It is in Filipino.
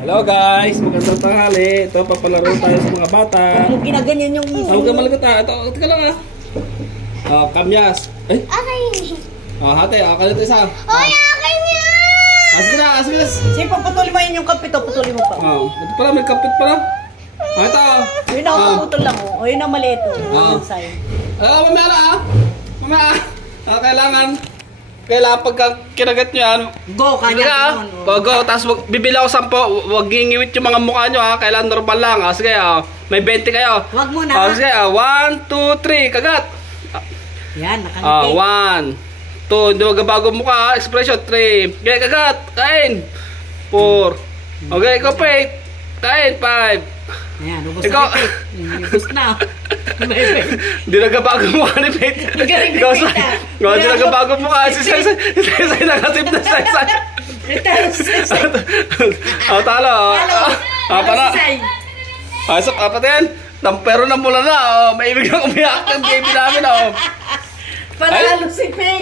Hello guys, magandang tanghali. Ito, papalaro tayo sa mga bata. Huwag ginaganyan yung Huwag ka malagot ha. Ito, tika lang ha. Kamyas. Ay. Okay. Hati, kalit isa. Hoy, akin yan! Sige na, sige na. sige, paputulin mo yun yung kapit. Putulin mo pa. Ito pala, may kapit pala. Ito. Yun ang puputol lang. O, yun ang maliit. Mamaya na ha. Mamaya. Kailangan pagka kinagat nyo yan. Go, kanya. Go, tapos bibili ako 10. Huwag ngingiwit yung mga mukha nyo ha. Kailangan normal lang. Sige, may 20 kayo. Huwag muna ha. Sige, 1, 2, 3, kagat. Yan, nakangiti. 1, 2, hindi magbabago mukha ha. Expression, 3. Okay, kagat. Kain. 4. Okay, ikaw pa 8. Kain, 5. Ayan, ubos Ikaw. na Pete. Ubos na. Hindi nagbabago mukha ni Pete. Ikaw sa... Hindi nagbabago mukha. Si Sai nakasip na Sai. Talo. Para. Pasok, apat yan. Tampero na mula na. May ibig na umiyak ng game namin. Panalo si Pete.